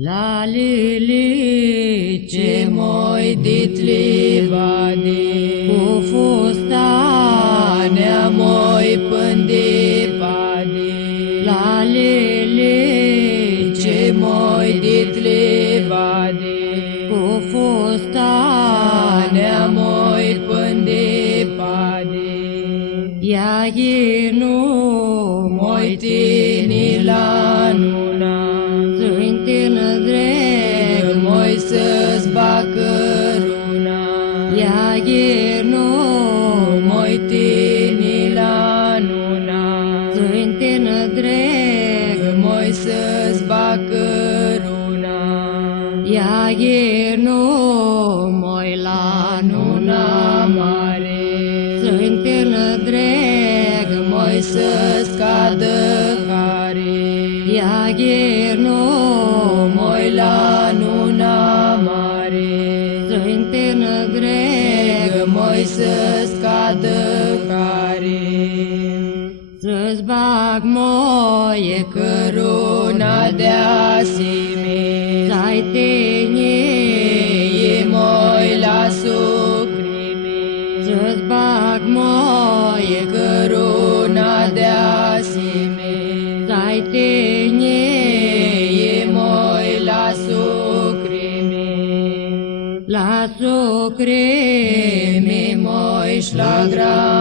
La lili ce moi dit livadi, cu fustanea moi pândi padi. La lili ce moi dit livadi, cu fustanea moi pândi padi. Ia ginu moi tini la nuna, Sfântin dreg moi să-ți bacă runa. Ia ginu moi tini la nuna, Sfântin dreg moi să-ți bacă runa. Ia ginu moi la nuna mare, Sfântin dreg moi să-ți cadă care. Ia ginu moi la nuna mare, Sfântin dreg moi să-ți cadă care. Să-ți bag moie căruna de-a sime, să-i tenie moi la sucrime. Să-ți bag moie căruna de-a sime, să-i tenie moi la sucrime. La sucrime moi și la gra